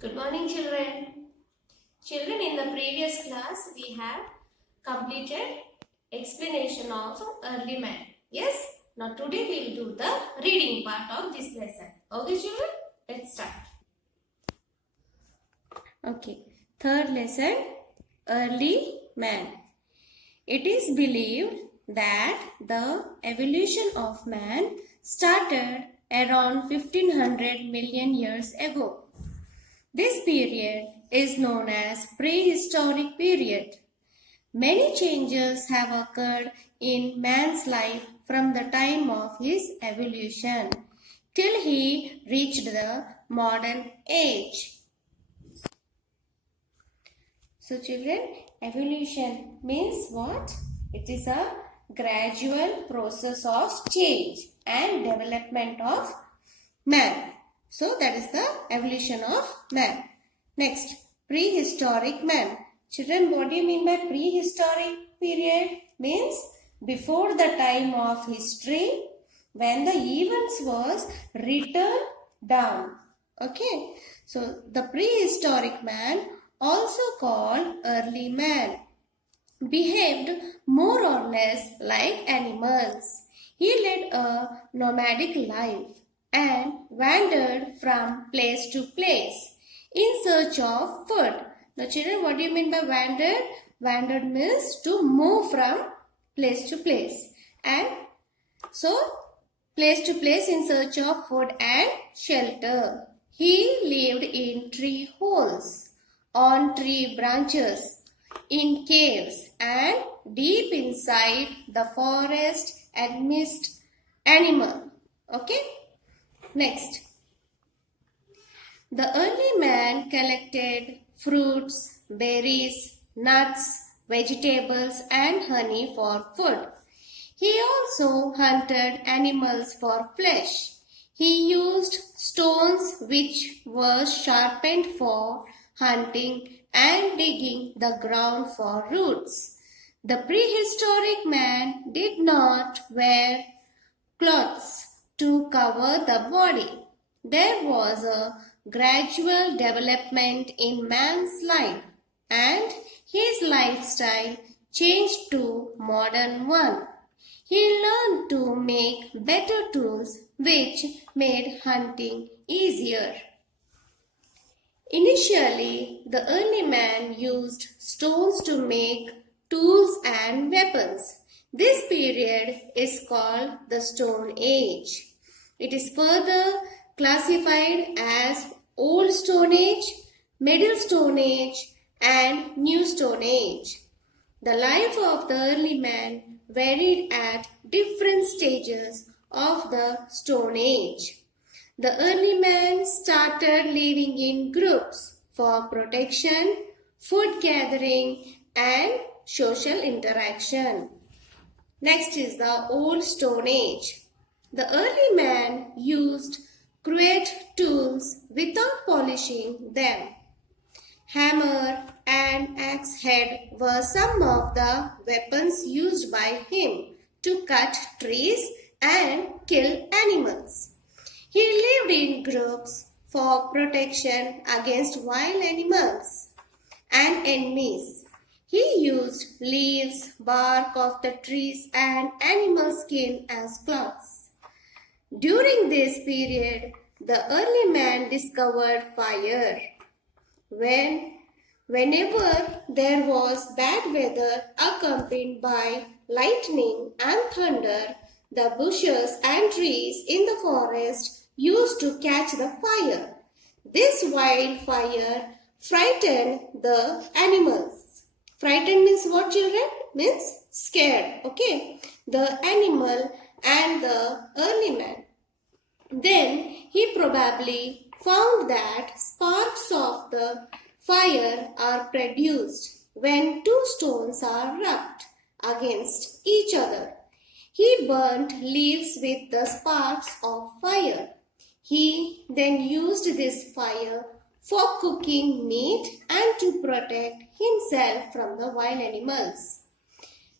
Good morning, children. Children, in the previous class, we have completed explanation of early man. Yes? Now today we will do the reading part of this lesson. Okay, children? Let's start. Okay. Third lesson, early man. It is believed that the evolution of man started around 1500 million years ago. This period is known as prehistoric period. Many changes have occurred in man's life from the time of his evolution till he reached the modern age. So children, evolution means what? It is a gradual process of change and development of man. So that is the evolution of man. Next, prehistoric man. Children, what do you mean by prehistoric period? Means before the time of history, when the events was written down. Okay. So the prehistoric man, also called early man, behaved more or less like animals. He led a nomadic life and wandered from place to place in search of food. Now children, what do you mean by wandered? Wandered means to move from place to place. And so, place to place in search of food and shelter. He lived in tree holes, on tree branches, in caves and deep inside the forest amidst animal. Okay? Next, the early man collected fruits, berries, nuts, vegetables and honey for food. He also hunted animals for flesh. He used stones which were sharpened for hunting and digging the ground for roots. The prehistoric man did not wear clothes to cover the body. There was a gradual development in man's life and his lifestyle changed to modern one. He learned to make better tools which made hunting easier. Initially, the early man used stones to make tools and weapons. This period is called the Stone Age. It is further classified as Old Stone Age, Middle Stone Age and New Stone Age. The life of the early man varied at different stages of the Stone Age. The early man started living in groups for protection, food gathering and social interaction. Next is the Old Stone Age. The early man used crude tools without polishing them. Hammer and axe head were some of the weapons used by him to cut trees and kill animals. He lived in groups for protection against wild animals and enemies. He used leaves, bark of the trees and animal skin as clothes. During this period, the early man discovered fire. Whenever there was bad weather accompanied by lightning and thunder, the bushes and trees in the forest used to catch the fire. This wildfire frightened the animals. Frightened means what, children? Means scared. Okay. The animal and the early man. Then he probably found that sparks of the fire are produced when two stones are rubbed against each other. He burnt leaves with the sparks of fire. He then used this fire for cooking meat and to protect himself from the wild animals.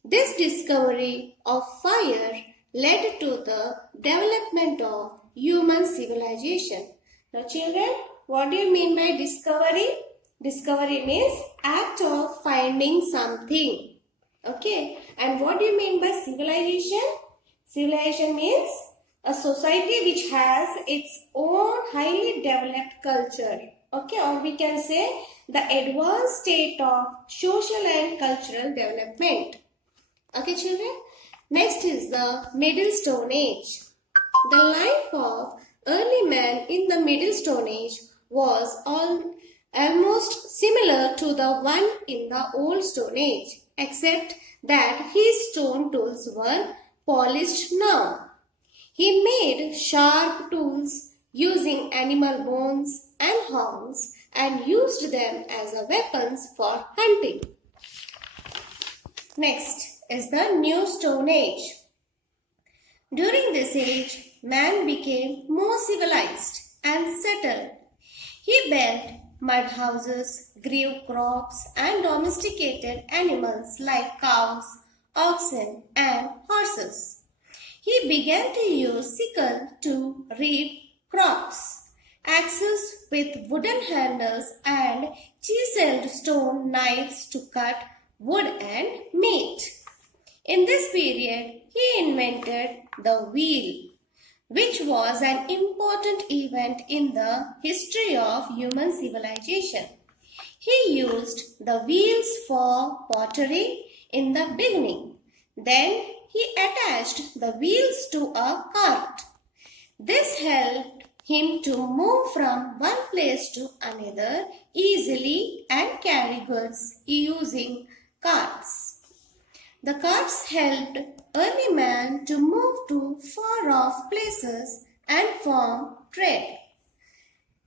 This discovery of fire led to the development of human civilization. Now children, What do you mean by discovery? Discovery means act of finding something. Okay. And what do you mean by civilization? Civilization means a society which has its own highly developed culture. Okay. Or we can say the advanced state of social and cultural development. Okay, children. Next is the Middle Stone Age. The life of early man in the Middle Stone Age was almost similar to the one in the Old Stone Age, except that his stone tools were polished now. He made sharp tools using animal bones and horns and used them as weapons for hunting. Next is the New Stone Age. During this age, man became more civilized and settled. He built mud houses, grew crops, and domesticated animals like cows, oxen, and horses. He began to use sickle to reap crops, axes with wooden handles, and chiseled stone knives to cut wood and meat. In this period, he invented the wheel, which was an important event in the history of human civilization. He used the wheels for pottery in the beginning. Then he attached the wheels to a cart. This helped him to move from one place to another easily and carry goods using carts. The carts helped early man to move to far off places and form trade.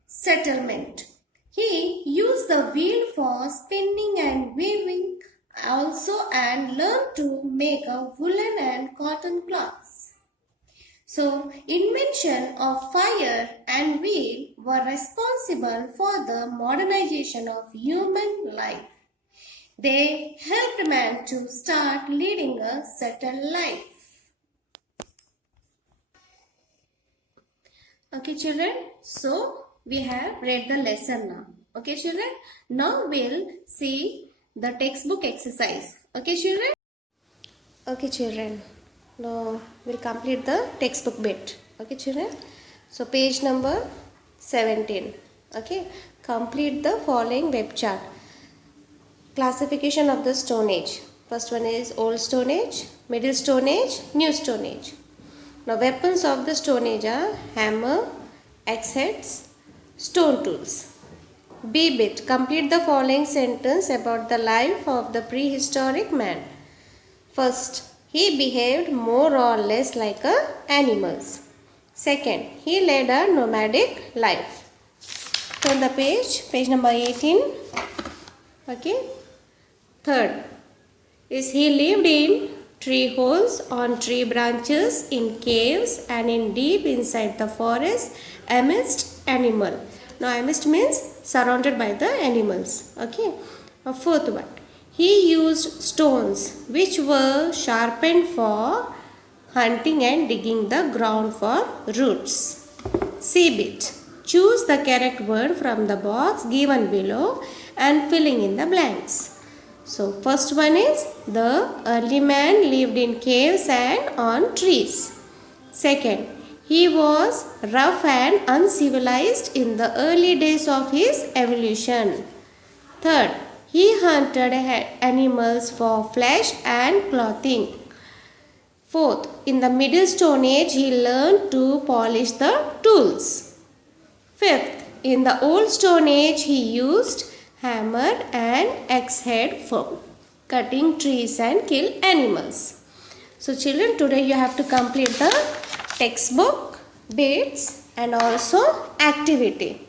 Settlement. He used the wheel for spinning and weaving also and learned to make a woolen and cotton cloths. So, invention of fire and wheel were responsible for the modernization of human life. They helped man to start leading a settled life. Okay, children. So, we have read the lesson now. Okay, children. Now, we'll see the textbook exercise. Okay, children. Okay, children. Now, we'll complete the textbook bit. Okay, children. So, page number 17. Okay. Complete the following web chart. Classification of the Stone Age. First one is Old Stone Age, Middle Stone Age, New Stone Age. Now weapons of the Stone Age are hammer, axe heads, stone tools. B bit. Complete the following sentence about the life of the prehistoric man. First, he behaved more or less like animals. Second, he led a nomadic life. Turn the page number 18. Okay. Third is he lived in tree holes, on tree branches, in caves and in deep inside the forest amidst animal. Now amidst means surrounded by the animals. Okay. Fourth one. He used stones which were sharpened for hunting and digging the ground for roots. C bit. Choose the correct word from the box given below and filling in the blanks. So first one is the early man lived in caves and on trees. Second, he was rough and uncivilized in the early days of his evolution. Third, he hunted animals for flesh and clothing. Fourth, in the Middle Stone Age, he learned to polish the tools. Fifth, in the Old Stone Age, he used hammer and axe head for cutting trees and kill animals. So children, today you have to complete the textbook bits and also activity.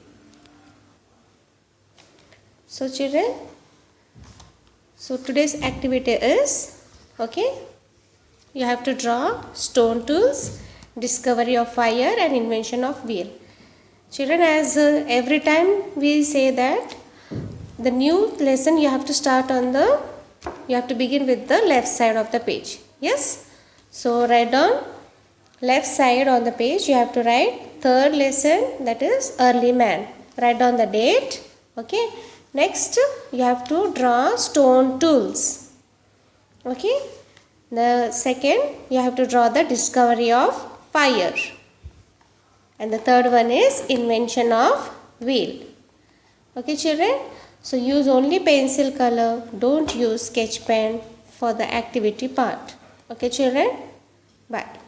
So children, so today's activity is, okay, you have to draw stone tools, discovery of fire and invention of wheel. Children, as every time we say that the new lesson you have to start on you have to begin with the left side of the page. Yes? So write down left side on the page. You have to write third lesson, that is early man. Write down the date. Okay. Next, you have to draw stone tools. Okay. The second, you have to draw the discovery of fire. And the third one is invention of wheel. Okay, children. So use only pencil color. Don't use sketch pen for the activity part. Okay, children. Bye.